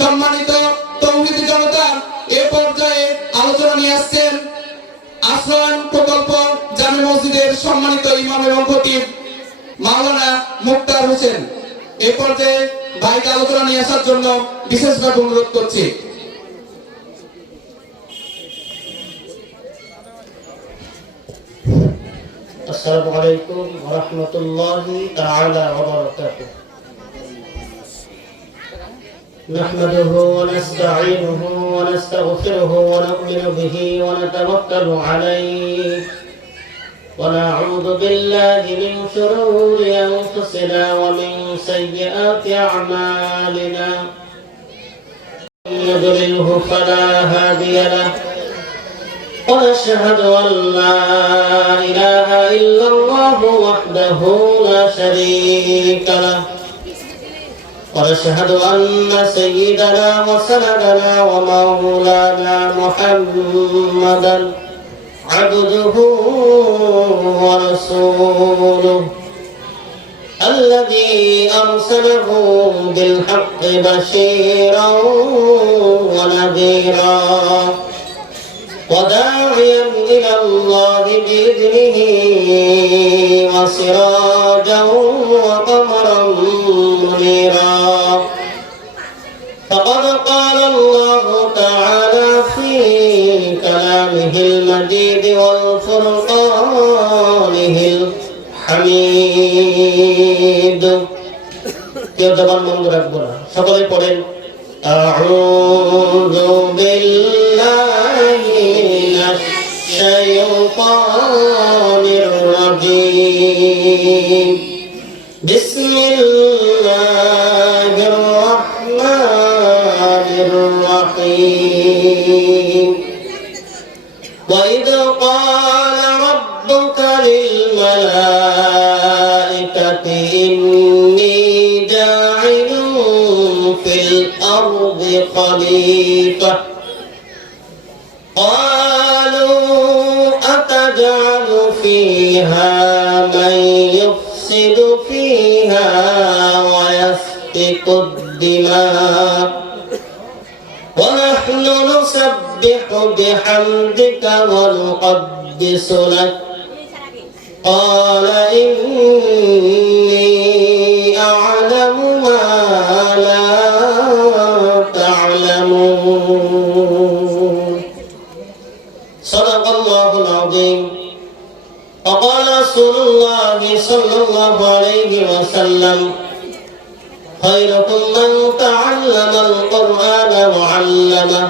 সম্মানিত তৌহিদ জনতার এ পর্যায়ে আলোচনা নিয়ে আসছেন আসলান প্রকল্প জামে মসজিদের সম্মানিত ইমাম এবং খতিব মাওলানা মুক্তার হোসেন। এ পর্যায়ে ভাইকে আলোচনা নিয়ে আসার জন্য বিশেষভাবে অনুরোধ করছি। আসসালামু আলাইকুম ওয়া রাহমাতুল্লাহি তাআলা ওয়া বারাকাতুহু। نحمده ونستعينه ونستغفره ونؤمن به ونتوكل عليه. ونعوذ بالله من شرور أنفسنا ومن سيئات أعمالنا. من يضلله فلا هادي له. ونشهد أن لا إله إلا الله وحده لا شريك له. ونشهد أن سيدنا وسندنا ومولانا محمدا عبده ورسوله الذي أرسله بالحق بشيرا ونذيرا وداعيا إلى الله بإذنه وسراجا وقمرا كلامه المجيد والفرقانه الحميد কেউ জবান বন্ধ রাখবো না সকলে পড়েন أعوذ بالله من الشيطان الرجيم بسم الله بحمدك ونقدس لك قال إني أعلم ما لا تعلمون صدق الله العظيم وقال رسول الله صلى الله عليه وسلم خيركم من تعلم القرآن وعلمه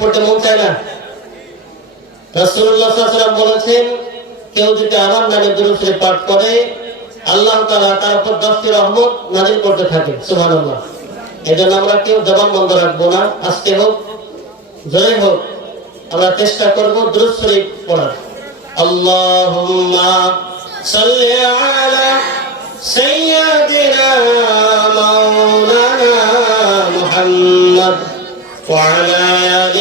পড়তে মন চায় না। রাসূলুল্লাহ বলেছেন, কেউ যদি আমার নামে পাঠ করে, আল্লাহ তাআলা তার উপর দশটি রহমত নাযিল করতে থাকে। সুবহানাল্লাহ। এজন্য আমরা কেউ জবান বন্ধ রাখব না। আজকে হোক হোক, আমরা চেষ্টা করব দুরুদ শরীফ পড়ার। আল্লাহুম্মা সাল্লি আলা সাইয়্যিদিনা মাওলানা وعلى آل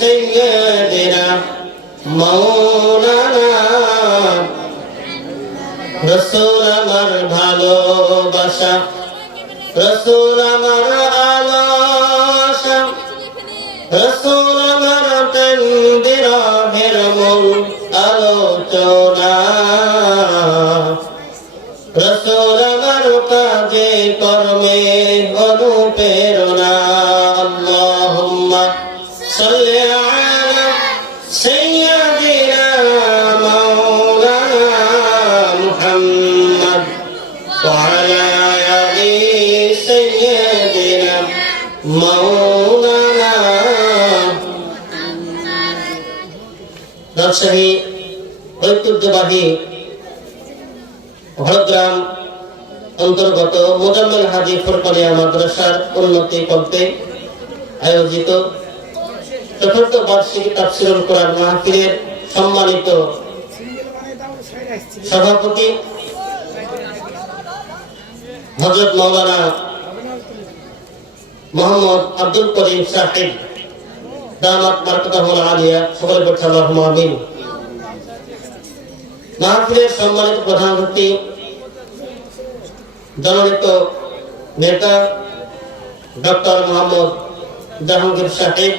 سيدنا مولانا রসুল আমার ভালোবাসা রসুল আমার আলোসা রসুল আমার তেন্দিরাহের মূল আলোচনা রাজশাহী ঐতিহ্যবাহী হরগ্রাম অন্তর্গত মোজাম্মেল হাজি ফুরকানিয়া মাদ্রাসার উন্নতি করতে আয়োজিত চতুর্থ বার্ষিকী তাফসিরুল কোরআন মাহফিলের সম্মানিত সভাপতি হজরত মৌলানা মোহাম্মদ আব্দুল করিম সাহেব। দামাত আলিয়া, সকলে আল্লাহুম্মা আমিন। সম্মানিত প্রধান অতিথি জননেত নেতা ডক্টর মোহাম্মদ জাহাঙ্গীর সাহেব,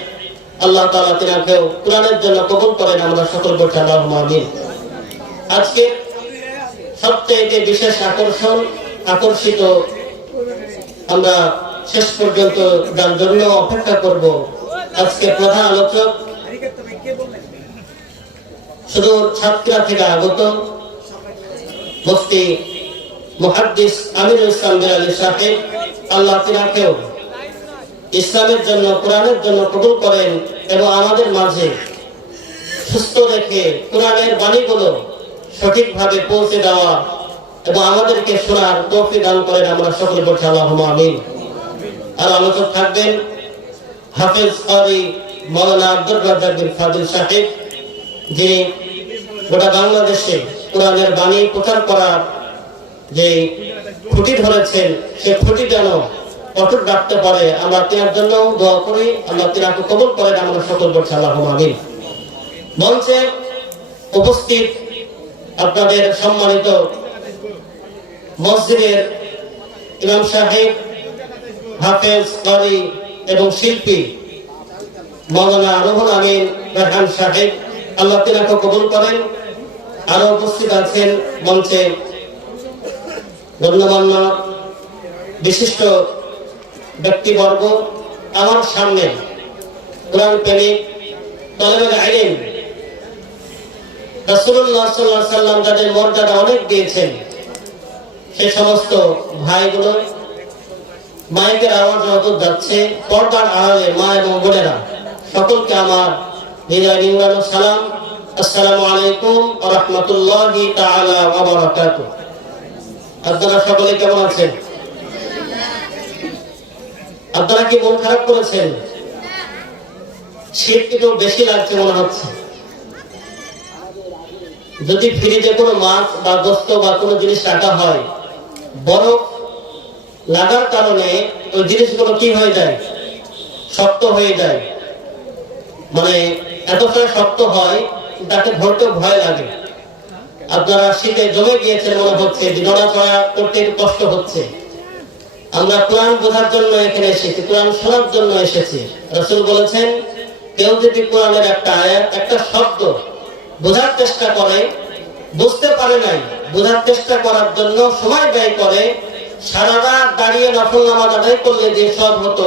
আল্লাহ তাআলা তিনাকেও কোরআনের জন্য কবুল করেন আমরা সকল পড়ছি আল্লাহুম্মা আমিন। আজকে সবচেয়ে বিশেষ আকর্ষণ, আকর্ষিত আমরা শেষ পর্যন্ত যার জন্য অপেক্ষা করব আজকে প্রধান আলোচক শুধু সাতক্ষীরা থেকে আগত আমিরুল ইসলাম সাহেব, আল্লাহ তিনাকেও ইসলামের জন্য, কোরআনের জন্য কবুল করেন এবং আমাদের মাঝে সুস্থ রেখে কোরআনের বাণীগুলো সঠিকভাবে পৌঁছে দেওয়া এবং আমাদেরকে শোনার দান করেন আমরা সকলে বলছি আল্লাহ আমিন। আর আলোচক থাকবেন। হাফেজ কারি মৌলানা আব্দুর রাজ্জাক বিন ফাদিল সাহেব, যিনি গোটা বাংলাদেশে কোরআনের বাণী প্রচার করার যে খুঁটি ধরেছেন, সে খুঁটি যেন অটুট রাখতে পারে। আমরা তেনার জন্য দোয়া করি আমরা তেনাকে কবল করেন আমরা সকল বলছি আল্লাহ আমিন। মঞ্চে উপস্থিত আপনাদের সম্মানিত মসজিদের ইমাম সাহেব, হাফেজ কারি এবং শিল্পী মৌলানা রুহুল আমিন রাহান সাহেব আল্লাহ তিনাকে কবুল করেন। আরও উপস্থিত আছেন মঞ্চে গণ্যমান্য বিশিষ্ট ব্যক্তিবর্গ। আমার সামনে কোরআন প্রেমিক, তলেবের আইন সাল্লাম তাদের মর্যাদা অনেক দিয়েছেন, সে সমস্ত ভাইগুলো মাইকের আওয়াজ যত যাচ্ছে, পর্দার আড়ালে মা এবং বোনেরা। সকলকে আমার হৃদয় নিংড়ানো সালাম। আসসালামু আলাইকুম রাহমাতুল্লাহি তাআলা আপনারা সকলে কেমন আছেন? আপনারা কি মন খারাপ করেছেন? শীত একটু বেশি লাগছে মনে হচ্ছে। যদি ফ্রিজে কোনো মাছ বা গোস্ত বা কোনো জিনিস রাখা হয়, বরফ লাগার কারণে ওই জিনিসগুলো কি হয়ে যায়? শক্ত হয়ে যায়। মানে এতটা শক্ত হয়, তাকে ধরতে ভয় লাগে। আপনারা শীতে জমে গিয়েছেন মনে হচ্ছে কষ্ট হচ্ছে। আমরা কোরআন বোঝার জন্য এখানে এসেছি, কোরআন শোনার জন্য এসেছি। রসুল বলেছেন, কেউ যদি কোরআনের একটা আয়াত, একটা শব্দ বোঝার চেষ্টা করে, বুঝতে পারে নাই, বোঝার চেষ্টা করার জন্য সময় ব্যয় করে সারা রাত দাঁড়িয়ে নফল নামাজ আদায় করলে যে সব হতো,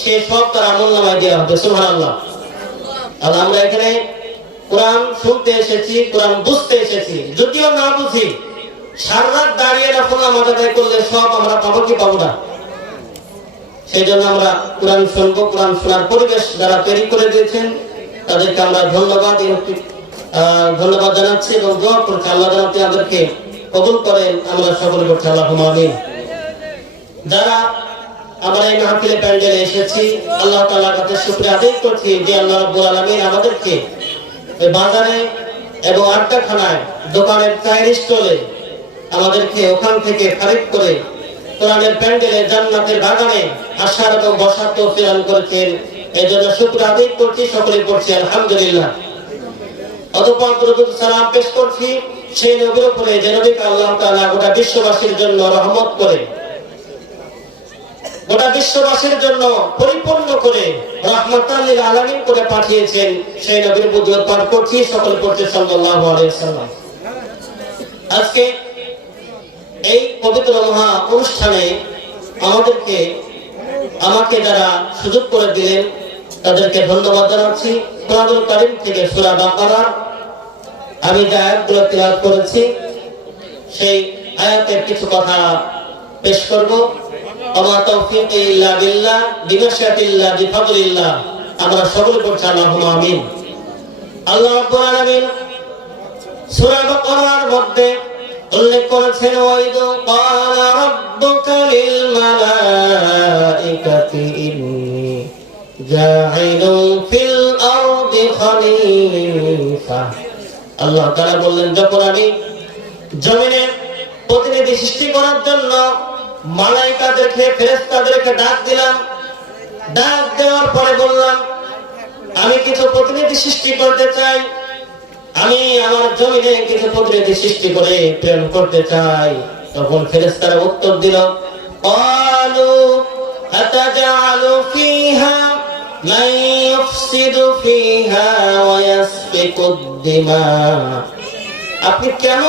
সে সব তার আমল নামায় দেওয়া সুবহানাল্লাহ। আর আমরা এখানে কোরআন শুনতে এসেছি, কোরআন বুঝতে এসেছি। যদিও না বুঝি সারা রাত দাঁড়িয়ে নফল নামাজ আদায় করলে সব আমরা পাবো কি পাবো না? সেই জন্য আমরা কোরআন কোরআন শোনার পরিবেশ যারা তৈরি করে দিয়েছেন, তাদেরকে আমরা ধন্যবাদ ধন্যবাদ জানাচ্ছি এবং দোয়া করছি, আল্লাহ আমাদেরকে কবুল করেন। আমরা সকলে করছি আল্লাহ যারা আমরা এই মাহফিলে প্যান্ডেলে এসেছি, আল্লাহ তাআলার কাছে শুকরিয়া আদায় করছি যে আল্লাহ রাব্বুল আলামিন আমাদেরকে ওই বাজারে এবং আড্ডাখানায় দোকানের চায়ের স্টলে আমাদেরকে ওখান থেকে খারিজ করে কোরআনের প্যান্ডেলে জান্নাতের বাগানে আসার এবং বসার তো প্রেরণ করেছেন। এই জন্য শুক্র আদায় করছি, সকলে করছি আলহামদুলিল্লাহ। অতঃপর দরুদ সালাম পেশ করছি, সেই নবীর উপরে যে নবীকে আল্লাহ তাআলা গোটা বিশ্ববাসীর জন্য রহমত করে গোটা বিশ্ববাসীর জন্য পরিপূর্ণ করে রহমতাল্লিল আলামিন করে পাঠিয়েছেন সেই নবীর বুদ্ধ পাঠ করছি, সকল করছে সাল্লাল্লাহু আজকে এই পবিত্র মহা অনুষ্ঠানে আমাদেরকে, আমাকে যারা সুযোগ করে দিলেন, তাদেরকে ধন্যবাদ জানাচ্ছি। কোরআনুল কারীম থেকে সূরা বাকারা আমি যে আয়াতগুলো তিলাওয়াত করেছি, সেই আয়াতের কিছু কথা পেশ করব। তৌফিক আমরা আমিন। আল্লাহ বললেন যখন আমি জমিনে প্রতিনিধি সৃষ্টি করার জন্য মালাইকাদেরকে ফেরেশতাদেরকে ডাক দিলাম ডাক দেওয়ার পরে বললাম আমি কিছু প্রতিনিধি সৃষ্টি করতে চাই আমি আমার জমিনে কিছু প্রতিনিধি সৃষ্টি করে প্রেরণ করতে চাই তখন ফেরেশতারা উত্তর দিল قالوا أتجعل فيها من يفسد فيها ويسفك الدماء আপনি কেন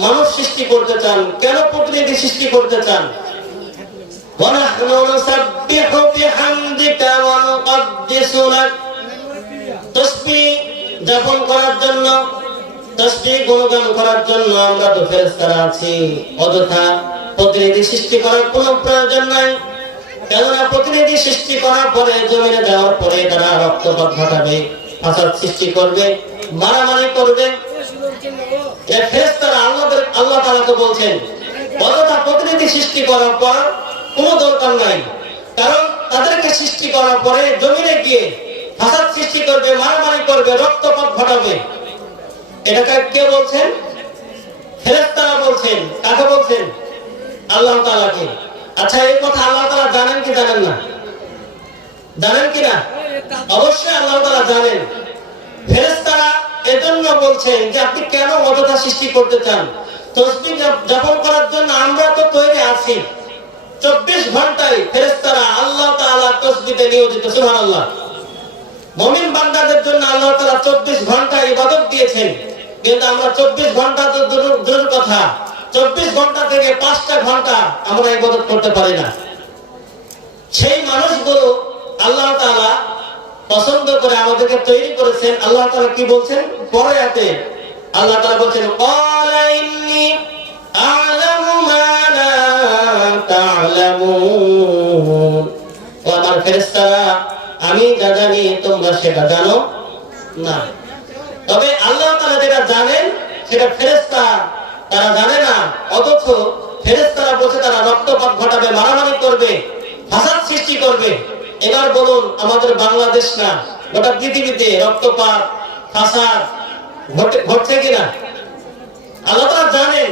মানুষ সৃষ্টি করতে চান কেন প্রতিনিধি সৃষ্টি করতে চান ونحن نسبح بحمدك ونقدس لك তসবিহ যাপন করার জন্য তসবিহ গুণগান করার জন্য আমরা তো ফেরেশতারা আছি অযথা প্রতিনিধি সৃষ্টি করার কোনো প্রয়োজন নাই কেননা প্রতিনিধি সৃষ্টি করার পরে জমিনে দেওয়ার পরে তারা রক্তপাত ঘটাবে ফাসাদ সৃষ্টি করবে মারামারি করবে এর ফেরেশতারা আল্লাহদের আল্লাহ তাআলাকে বলছেন অযথা প্রতিনিধি সৃষ্টি করার পর কোনো দরকার নাই। কারণ তাদেরকে সৃষ্টি করার পরে জমিনে গিয়ে ফাসাদ সৃষ্টি করবে, মারামারি করবে, রক্তপাত ঘটাবে। এটাকে কে বলছেন? ফেরেশতারা বলছেন। কাকে বলছেন? আল্লাহ তাআলাকে। আচ্ছা এই কথা আল্লাহ তাআলা জানেন কি জানেন না? জানেন কি না? অবশ্যই আল্লাহ তাআলা জানেন। ফেরেশতারা এজন্য বলছেন যে আপনি কেন অযথা সৃষ্টি করতে চান? তসবিহ যাপন করার জন্য আমরা তো তৈরি আছি। চব্বিশ ঘন্টায় ফেরেশতারা আল্লাহ তসবিতে নিয়োজিত, সুবহানাল্লাহ। মমিন বান্দাদের জন্য আল্লাহ তাআলা চব্বিশ ঘণ্টা ইবাদত দিয়েছেন। কিন্তু আমরা চব্বিশ ঘণ্টা তো দূর- কথা। চব্বিশ ঘণ্টা থেকে পাঁচটা ঘণ্টা আমরা ইবাদত করতে পারি না। সেই মানুষগুলো আল্লাহ তাআলা পছন্দ করে আমাদেরকে তৈরি করেছেন। আল্লাহ তালা কি বলছেন? পরে আতে আল্লাহ তাআলা বলছেন আ'লামু আমার ফেরেশতারা, আমি যা জানি তোমরা সেটা জানো? না। তবে আল্লাহ তাআলা যেটা জানেন, সেটা ফেরেশতা তারা জানে না, অথচ ফেরেশতারা বসে তারা রক্তপাত ঘটাবে, মারামারি করবে, ফাসাদ সৃষ্টি করবে। এবার বলুন, আমাদের বাংলাদেশ না, গোটা পৃথিবীতে রক্তপাত, ফাসাদ ঘটে- ঘটছে কিনা? আল্লাহ তাআলা জানেন।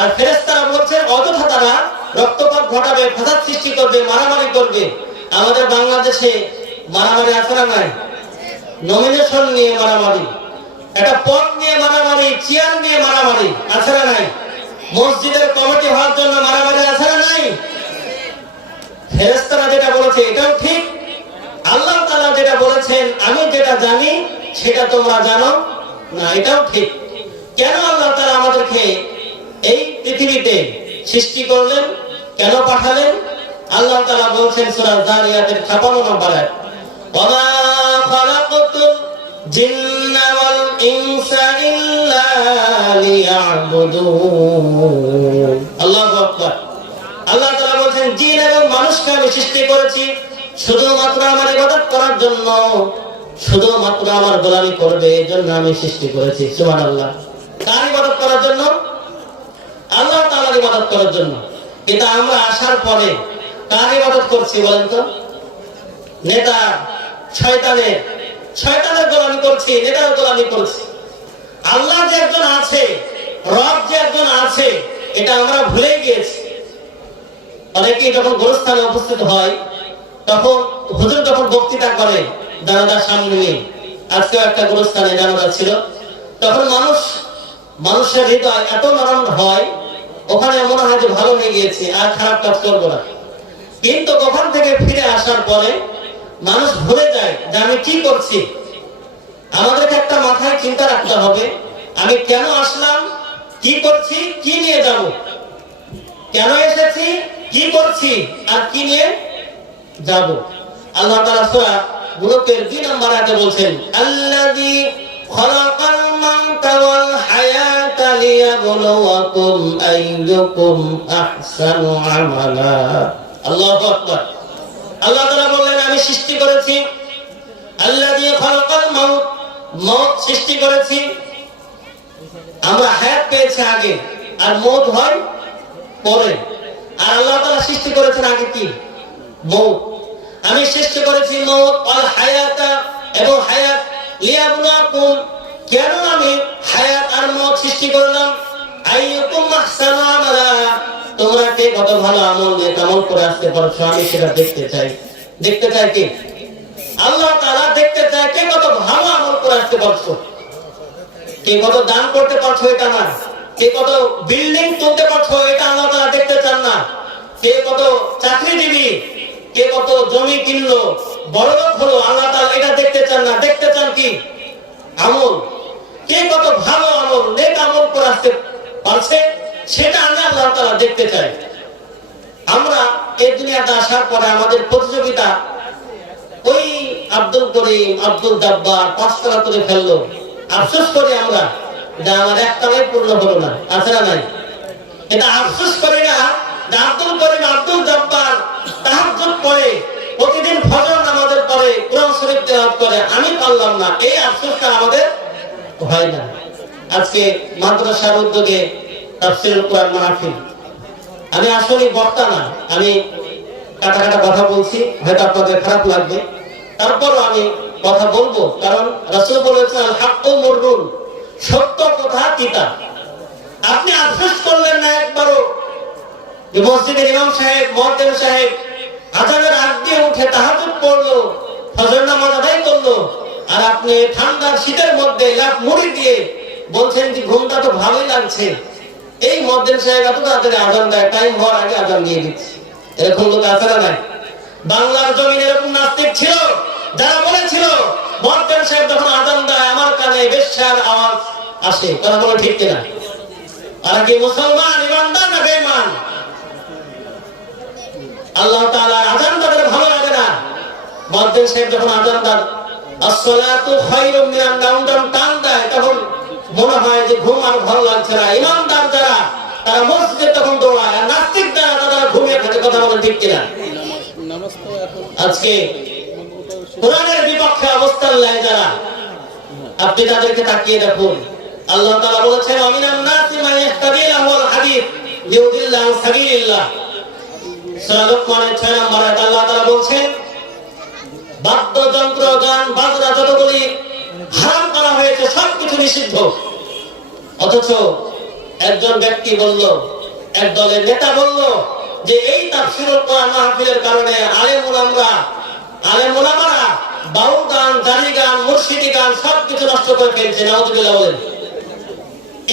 আর ফেরেশতারা বলছেন, অযথা তারা রক্তপাত ঘটাবে, ফাসাদ সৃষ্টি করবে, মারামারি করবে। আমাদের বাংলাদেশে মারামারি আছে নাই? নমিনেশন নিয়ে মারামারি। একটা পদ নিয়ে মারামারি চেয়ার নিয়ে মারামারি, আছে না নাই? মসজিদের কমিটি হওয়ার জন্য মারামারি আছে না নাই? ফেরেশতারা যেটা বলেছে, এটাও ঠিক। আল্লাহ তাআলা যেটা বলেছেন, আমি যেটা জানি, সেটা তোমরা জানো না, এটাও ঠিক। কেন আল্লাহ তাআলা আমাদেরকে এই পৃথিবীতে সৃষ্টি করলেন? কেন পাঠালেন? আল্লাহ তাআলা বলছেন সূরা জারিয়াতের 56 নম্বর লিয়াবুদুন। আল্লাহু আল্লাহ বলছেন আমি সৃষ্টি করেছি শুধুমাত্র আমার করার জন্য। শুধুমাত্র আমার গোলামি করবে এই জন্য আমি সৃষ্টি করেছি, সুবহানাল্লাহ। কার ইবাদত করার জন্য? আল্লাহ তাআলার ইবাদত করার জন্য। কিন্তু আমরা আসার পরে কার ইবাদত করছি বলেন তো? নেতা, শয়তানের শয়তানের গোলামি করছি, নেতার গোলামি করছি। আল্লাহ যে একজন আছে, রব যে একজন আছে, এটা আমরা ভুলে গিয়েছি। অনেকেই যখন গোরস্থানে উপস্থিত হয়, তখন হুজুর যখন বক্তৃতা করে, জানাজার সামনে নিয়ে, আজকেও একটা গোরস্থানে জানাজা ছিল, তখন মানুষ, মানুষের হৃদয় এত নরম হয় ওখানে মনে হয় যে ভালো হয়ে গিয়েছে, আর খারাপ কাজ করব না। কিন্তু ওখান থেকে ফিরে আসার পরে মানুষ ভুলে যায় যে আমি কি করছি। আমাদেরকে একটা মাথায় চিন্তা রাখতে হবে, আমি কেন আসলাম, কি করছি, কি নিয়ে যাব? কেন এসেছি, কি করছি, আর কি নিয়ে যাব? আল্লাহ তাআলা সূরা মুলুকের 2 নম্বর আয়াতে বলছেন, আল্লাযী মাউতা ওয়াল হায়াতা লিয়াবলুয়াকুম আইয়ুকুম আহসানু আমালা। আল্লাহ আকবার। আল্লাহ তাআলা বললেন, আমি সৃষ্টি করেছি। আল্লাহ দিয়ে খলকাল মউত মউত সৃষ্টি করেছি। আমরা হায়াত পেয়েছি আগে, আর মৌত হয় পরে। আর আল্লাহ তাআলা সৃষ্টি করেছেন আগে কি? মৌত। আমি সৃষ্টি করেছি মৌত অল হায়াতা, এবং হায়াত লিয়াবুলাকুম কেন আমি হায়াত আর মৌত সৃষ্টি করলাম। আমালা। তোমরা কে কত ভালো আমল দিয়ে কেমন করে আসতে পারছ, আমি সেটা দেখতে চাই। দেখতে চাই কি? আল্লাহ তাআলা দেখতে চায় কে কত ভালো আমল করে আসতে পারছ। কে কত দান করতে পারছ এটা না। কে কত বিল্ডিং তুলতে পারছ এটা আল্লাহ তাআলা দেখতে চান না। কে কত চাকরি দিবি কে কত জমি কিনলো? বড় লোক হলো আল্লাহ তাআলা, এটা দেখতে চান না, দেখতে চান কি? আমল। কে কত ভালো আমল, নেক আমল করে আসতে পারছে, সেটা আমি আল্লাহ তাআলা দেখতে চাই আমরা এই দুনিয়াতে আসার পরে আমাদের প্রতিযোগিতা ওই আব্দুল করিম, আব্দুল জব্বার পাঁচতলা করে ফেলল। আফসোস করি আমরা যে আমার একতলাই পূর্ণ হলো না, আছে না নাই? এটা আফসোস করি না আব্দুল করিম, আব্দুল জব্বার তাহাজ্জুদ পড়ে, প্রতিদিন ফজর নামাজের পরে কোরআন শরীফ তেলাওয়াত করে, আমি পারলাম না। এই আফসোসটা আমাদের হয় না? আজকে মাদ্রাসার উদ্যোগে তাফসীরুল কোরআন আমি আসলে বক্তা না, আমি কাটা কাটা কথা বলছি, হয়তো আপনাদের খারাপ লাগবে। তারপরও আমি কথা বলব, কারণ রাসূল বলেছেন হাক্কু মুররুন সত্য কথা তিতা। আপনি আফসোস করলেন না একবারও মসজিদের ইমাম সাহেব সাহেব আজানের আগ দিয়ে উঠে তাহাজ্জুদ পড়ল, ফজর নামাজ আদায় করল, আর আপনি শীতের মধ্যে মুড়ি দিয়ে বলছেন যে ঘুমটা তো ভালোই লাগছে। এই সাহেব এত তাড়াতাড়ি আজান দেয় টাইম হওয়ার আগে আজান দিয়ে দিচ্ছে। এরকম লোক আছে না বাংলার জমিন এরকম নাস্তিক ছিল, যারা বলেছিল মদ্দিন সাহেব যখন আজান দেয়, আমার কানে বেশ্যার আওয়াজ আসে। কথা বলে ঠিক কিনা? আর কি মুসলমান, ইমানদার না বেঈমান? আল্লাহ তাআলা আজান তাদের ভালো লাগে না। মদ্দিন সাহেব যখন আজান দেন, আসসালাতু খায়রুম মিনান নাওম টান দেয়, তখন মনে হয় যে ঘুম আর ভালো লাগছে না। ইমানদার যারা, তারা মসজিদে তখন দৌড়ায় আর নাস্তিক যারা, তারা ঘুমিয়ে থাকে, কথা বলে ঠিক কিনা? আজকে কোরআনের বিপক্ষে অবস্থান নেয় যারা, আপনি তাদেরকে তাকিয়ে দেখুন। আল্লাহ তাআলা বলেছেন আমিনান নাসি মান ইয়াহতাদিলাহুল হাদিস লিউদিল্লা আন সাবিলিল্লাহ। সূরা লোকমানের 6 নম্বর আল্লাহ তাআলা বলছেন, বাদ্যযন্ত্র, গান, বাজনা যতগুলি হারাম করা হয়েছে, সবকিছু নিষিদ্ধ। অথচ একজন ব্যক্তি বলল, এক দলের নেতা বলল যে এই তাফসীরুল কোরআন মাহফিলের কারণে আলেম উলামারা আলেম উলামারা বাউল গান জারি গান, মুর্শিদি গান সবকিছু নষ্ট করে ফেলছে, নাউজুবিল্লাহ বলেন।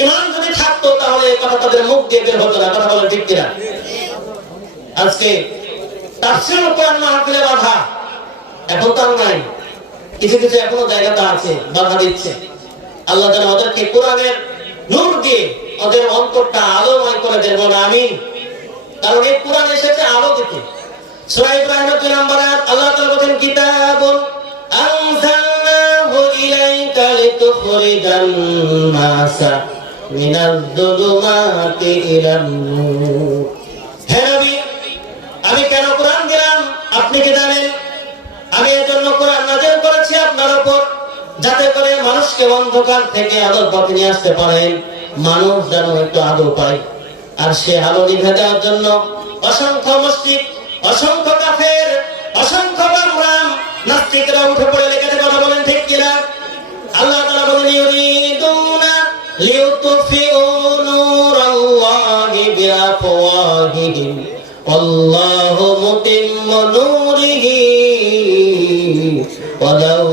ইমান যদি থাকতো তাহলে এই কথা তাদের মুখ দিয়ে বের হতো না, কথা বলেন ঠিক কিনা? আজকে তাফসীরুল কোরআন মাহফিলে বাধা, এখন তার নাই। কিছু কিছু এখনও জায়গাতে আছে, বাধা দিচ্ছে। আল্লাহ যেন ওদেরকে কোরআনের নূর দিয়ে ওদের অন্তরটা আলোময় করে দেন বলে আমি কারণ এই কোরআন এসেছে আলো দিতে সূরা ইব্রাহিমের 2 নম্বর আয়াত, আল্লাহ তাআলা বলেন কিতাবুন আনজালনাহু ইলাইকা লিতুখরিজান নাসা মিনাজ যুলুমাতি ইলান নূর মানুষকে অন্ধকার থেকে আলোর পথে নিয়ে আসতে পারেন মানুষ যেন একটু আলো পায়। আর সে আলো নিভে দেওয়ার জন্য অসংখ্য মসজিদ, অসংখ্য কাফের, অসংখ্য বামরাম নাস্তিকরা উঠে পড়ে লেগেছে, কথা বলেন ঠিক কিনা? আল্লাহ তাআলা বলেন, ইউরিদুনা লিউতফিউ নূরাল্লাহি বিআফওয়াহিহিম, ওয়াল্লাহু মুতিম্মু নূরিহি, ওয়ালাউ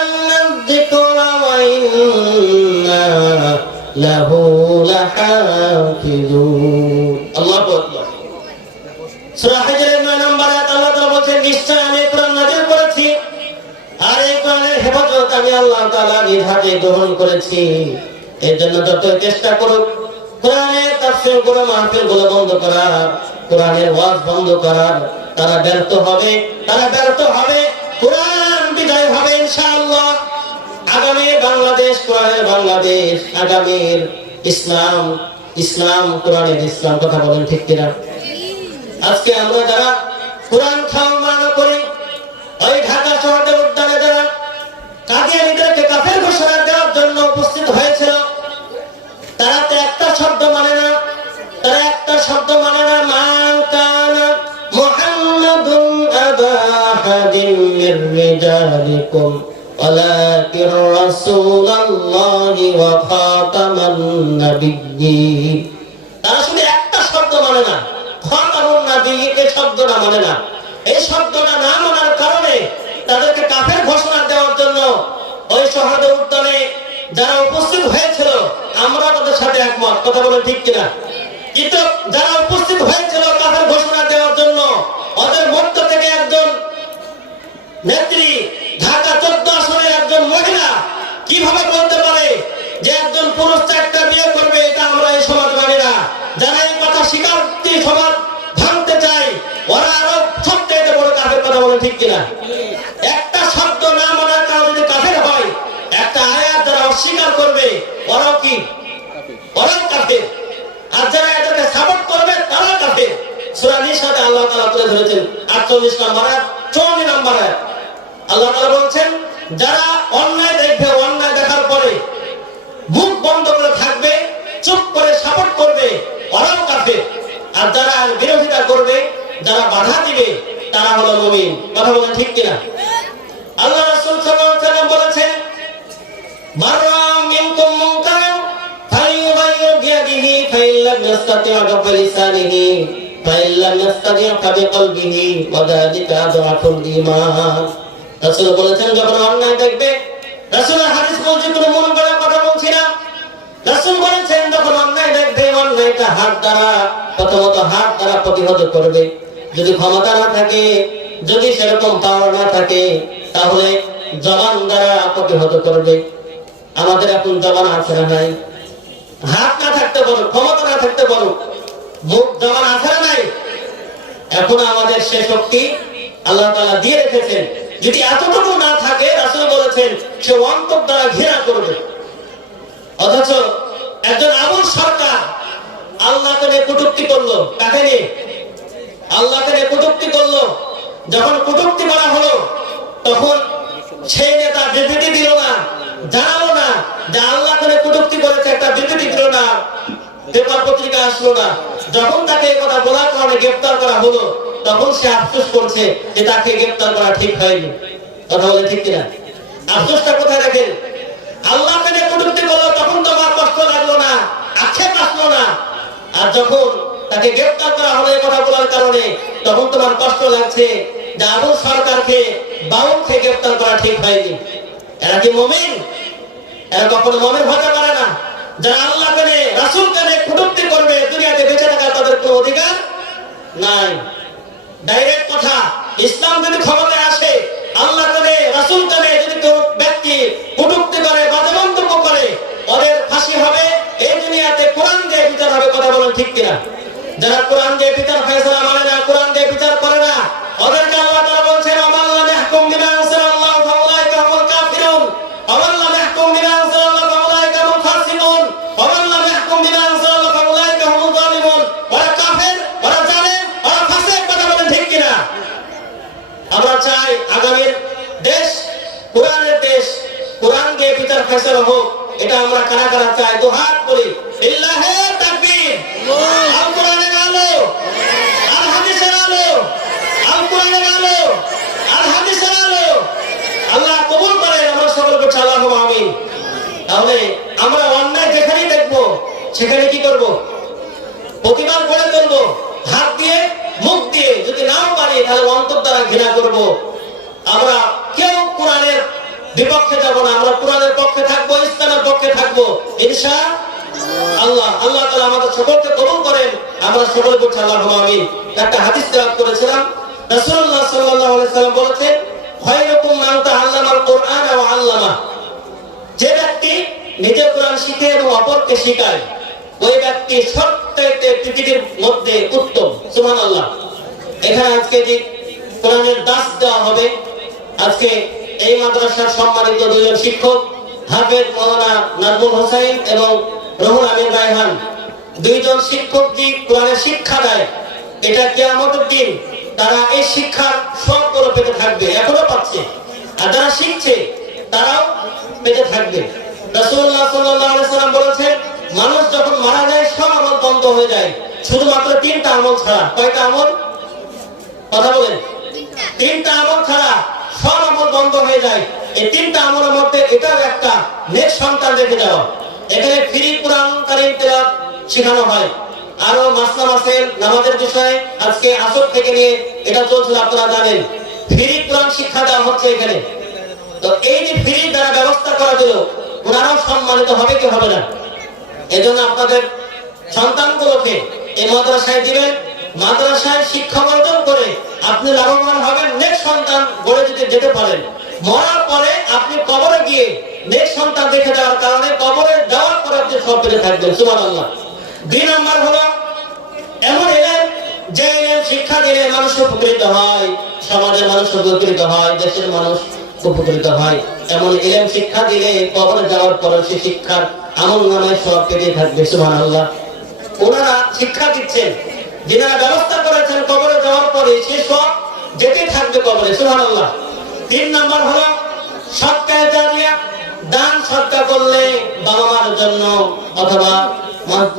ইন্না লাহু লাহাফিজুন আল্লাহু আকবার। সূরা হিজরের 9 নম্বর বলছেন নিশ্চয় আমি কোরআন নাজিল করেছি। আর এই কোরআনের হেফাজত আমি আল্লাহ তাআলা নিজ হাতে গ্রহণ করেছি। এর জন্য যত চেষ্টা করুক কোরআনের তাফসীরগুলো মাহফিলগুলো বন্ধ করা কোরআনের ওয়াজ বন্ধ করার তারা ব্যর্থ হবে তারা ব্যর্থ হবে। কোরআন বাংলাদেশ, কোরআনের বাংলাদেশ, আগামীর ইসলাম ইসলাম, কোরআনের ইসলাম, কথা বলেন ঠিক কিনা? আজকে আমরা যারা কোরআন খাওয়া মানা করি, ওই ঢাকা শহরের উদ্যানে যারা কাদিয়ানিদেরকে কাফের ঘোষণা দেওয়ার জন্য উপস্থিত হয়েছিল, তারা তো একটা শব্দ মানে না, তারা একটা শব্দ মানে না মান কানা মুহাম্মাদুন আবা রিজালিকুম। ولكن رسول الله وخاتم النبيين তারা শুধু একটা শব্দ মানে না খতামুন নাবী এই শব্দটা মানে না এই শব্দটা না মানার কারণে তাদেরকে কাফের ঘোষণা দেওয়ার জন্য ওই শহরে উদ্যানে যারা উপস্থিত হয়েছিল আমরা তাদের সাথে একমত কথা বলে ঠিক কিনা কিন্তু যারা উপস্থিত হয়েছিল কাফের কিনা? একটা শব্দ না মানার কারণে কাফের হয়, একটা আয়াত যারা অস্বীকার করবে, ওরাও কি? ওরাও কাফের। আর যারা এটাকে সাপোর্ট করবে, তারাও কাফের। সূরা নিসাতে আল্লাহ তাআলা তুলে ধরেছেন 48 নম্বর আয়াত 54 নম্বর আয়াত। আল্লাহ তাআলা বলছেন, যারা অন্যায় দেখবে, অন্যায় দেখার পরে মুখ বন্ধ করে থাকবে, চুপ করে সাপোর্ট করবে, ওরাও কাফের। আর যারা বিরোধিতা করবে, যারা বাধা দিবে তারা হলো মুমিন। কথা বলেন ঠিক কিনা? আল্লাহ রাসূল সাল্লাল্লাহু আলাইহি বলেছেন, মাররা মিনকুম মুনকারান ফালিয়ুগাইয়ির বিয়াদিহি ফাইন লাম ইস্তাতি' ফাবিলিসানিহি ফাইন লাম ইস্তাতি' ফাবিকলবিহি ওয়া যালিকা ঈমান। রাসূল বলেছেন, যখন অন্যায় দেখবে, রাসূলের হাদিস বলছি কোনো মন করার কথা বলছি না। রাসূল বলেছেন, যখন অন্যায় দেখবে, অন্যায়টা হাত দ্বারা, প্রথমত হাত দ্বারা প্রতিহত করবে। যদি ক্ষমতা না থাকে, যদি সেরকম পাওয়ার না থাকে, তাহলে জবান দ্বারা প্রতিহত করবে। আমাদের এখন জবান আছে নাই? হাত না থাকতে পারো ক্ষমতা না থাকতে পারো মুখ, জবান আছে নাই? এখন আমাদের সে শক্তি আল্লাহ তাআলা দিয়ে রেখেছেন। যদি এতটুকু না থাকে, রাসূল বলেছেন, সে অন্তর দ্বারা ঘৃণা করবে। অথচ একজন আবুল সরকার আল্লাহকে নিয়ে কটূক্তি করল কাকে নিয়ে আল্লাহকে নিয়ে কটূক্তি করল। যখন কটূক্তি করা হলো, তখন সেই নেতা বিবৃতি দিল না, জানালো না যে আল্লাহ করে কটূক্তি করেছে, একটা বিবৃতি দিল না, পেপার পত্রিকা আসলো না। যখন তাকে কথা বলার কারণে গ্রেফতার করা হলো, তখন সে আফসোস করছে যে তাকে গ্রেফতার করা ঠিক হয়নি। কথা বলে ঠিক কিনা? আফসোসটা কোথায় রাখেন? আল্লাহকে কটূক্তি করল, তখন তোমার কষ্ট লাগল না, আক্ষেপ আসলো না। আর যখন তাকে গ্রেফতার করা হলো কথা বলার কারণে। তখন তোমার কষ্ট লাগছে। যে আবু সরকারকে বাউলকে গ্রেফতার করা ঠিক হয়নি। এরা কি মমিন? এরা কখনো মমিন হতে পারে না। যারা আল্লাহ কানে রাসূল কানে করবে, দুনিয়াতে বেঁচে থাকার তাদের কোনো অধিকার নাই। ডাইরেক্ট কথা, ইসলাম যদি ক্ষমতায় আসে আল্লাহ কানে রাসূল কানে যদি কেউ ব্যক্তি কটূক্তি করে বাজে মন্তব্য করে, ওদের ফাঁসি হবে, এই দুনিয়াতে কোরআন দিয়ে বিচার হবে কথা বলেন ঠিক কিনা? যারা কোরআন দিয়ে বিচার ফয়সালা মানে না কোরআন তাহলে আমরা অন্যায় যেখানেই দেখব, সেখানে কি করব? প্রতিবাদ করে তুলবো হাত দিয়ে, মুখ দিয়ে যদি নাও পারি, তাহলে অন্তর দ্বারা ঘৃণা করব। আমরা কেউ কোরআনের বিপক্ষে যাব না, আমরা কোরআনের পক্ষে থাকব, ইসলামের পক্ষে থাকব। ইনশা আল্লাহ আল্লাহ তাআলা আমাদের সকলকে কবুল করেন। আমরা সকলে বলছি আল্লাহ আমিন। একটা হাদিস তেলাওয়াত করেছিলাম। রাসূলুল্লাহ সাল্লাল্লাহু আলাইহি সাল্লাম বলেছেন, খায়রুকুম মান তাআল্লামাল যে ব্যক্তি নিজে কোরআন শিখে এবং অপরকে শেখায়, ওই ব্যক্তি সবচাইতে পৃথিবীর মধ্যে উত্তম। সুবহানাল্লাহ। এখানে আজকে যে কোরআনের দাস দেওয়া হবে, আজকে এই মাদ্রাসার সম্মানিত দুজন শিক্ষক, হাফেজ মৌলানা নাজমুল হোসাইন এবং রহুল রায়হান, দুইজন শিক্ষক যে কোরআনের শিক্ষা দেয়, এটা কেয়ামতের দিন তারা এই শিক্ষার সবগুলো পেতে থাকবে, এখনও পাচ্ছে। আর যারা শিখছে, তারাও পেতে থাকবে। বলেছেন, মানুষ যখন মারা যায়, সব আমল বন্ধ হয়ে যায়। শুধুমাত্র তিনটা আমল ছাড়া। কয়টা আমল? কথা বলেন। তিনটা আমল ছাড়া সব আমল বন্ধ হয়ে যায়। এই তিনটা আমলের মধ্যে এটাও একটা নেক্সট সন্তান রেখে যাওয়া এখানে ফ্রি কোরআন কারিম শেখানো হয়। আরও মাসলা মাসের নামাজের বিষয়ে আজকে আসর থেকে নিয়ে এটা চলছিল আপনারা জানেন। ফ্রি কোরআন শিক্ষা দেওয়া হচ্ছে এখানে। আপনি লাভবান হবেন সন্তান গড়ে যেতে পারেন। মরার পরে আপনি কবরে গিয়ে সন্তান দেখে যাওয়ার কারণে কবরে যাওয়ার পরে আপনি সব থাকবেন, সুবহানাল্লাহ। দুই নাম্বার হলো, এমন এলেন যে শিক্ষা দিলে মানুষ উপকৃত হয়, সমাজের মানুষ উপকৃত হয়, দেশের মানুষ উপকৃত হয়। এমন এলেন শিক্ষা দিলে কবরে যাওয়ার পরে সে শিক্ষার আমল নামে সব পেতে থাকবে সুহান আল্লাহ ওনারা শিক্ষা দিচ্ছেন, যিনারা ব্যবস্থা করেছেন কবরে যাওয়ার পরে সে সব যেতে থাকবে কবরে সুহান আল্লাহ তিন নম্বর হলো সৎকায় জারিয়া, দান সৎকা করলে বাবা মার জন্য অথবা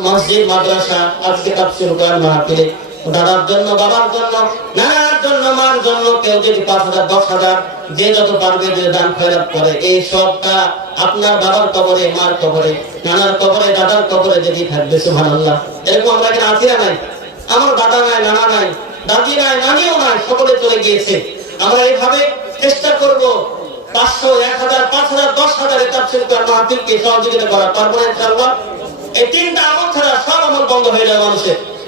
মসজিদ, মাদ্রাসা আজকে তাফসীর কোরআন মাহফিলে দাদার জন্য, বাবার জন্য, নানার জন্য, মার জন্য কেউ যদি পাঁচ হাজার, দশ হাজার, যে যত পারবে যে দান খয়রাত করে, এই সবটা আপনার বাবার কবরে, মার কবরে, নানার কবরে, দাদার কবরে যদি থাকবে, সুবহানাল্লাহ। এরকম আমরা এখানে না নাই। আমার দাদা নাই, নানা নাই, দাদি নাই, নানিও নাই, সকলে চলে গিয়েছে। আমরা এইভাবে চেষ্টা করব, পাঁচশো, এক হাজার, পাঁচ হাজার, দশ হাজার তাফসীর কোরআন মাহফিলকে সহযোগিতা করা পারব না এই তিনটা আমল ছাড়া সব আমল বন্ধ হয়ে যাবে মানুষের।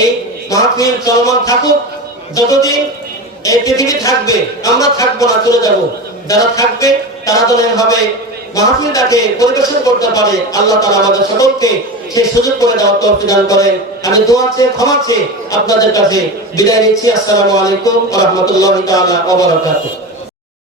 এই মাহফিল চলমান থাকুক, যতদিন এই পৃথিবী থাকবে, আমরা থাকব না, চলে যাব। যারা থাকবে, তারা যেন এভাবে মাহফিলটাকে পরিবেশন করতে পারে, আল্লাহ তাআলা আমাদের সকলকে সেই সুযোগ করে দেওয়ার তৌফিক দান করেন। আমি দোয়া চেয়ে, ক্ষমা আপনাদের কাছে বিদায় নিচ্ছি। আসসালামু আলাইকুম রাহমাতুল্লাহি তাআলা ওয়া বারাকাতুহু।